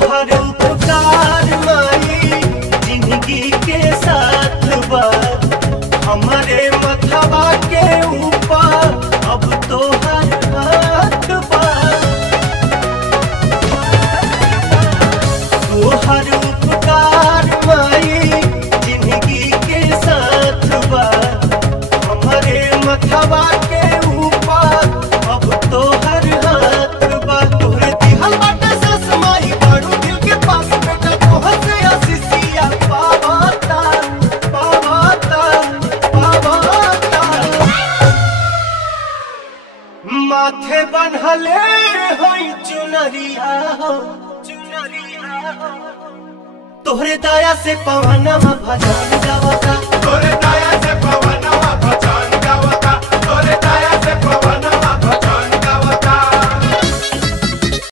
तोहर उपकार माई जिंदगी के साथ बा, हमारे मथवा के ऊपर अब तोहर हाथ बा। तोहर उपकार माई जिंदगी के साथ बा, हमारे मथवा के ऊपर अब तोहर हाथ बा। तोहरे दिहल बाटे सस माई बड़ू दिल के पास बेटा तोहर से आशीषिया पावाता पावाता पावाता। माथे बन्हले होई चुनरिया हो चुनरिया हो, तोहरे दया से पवनवा भजन गावता।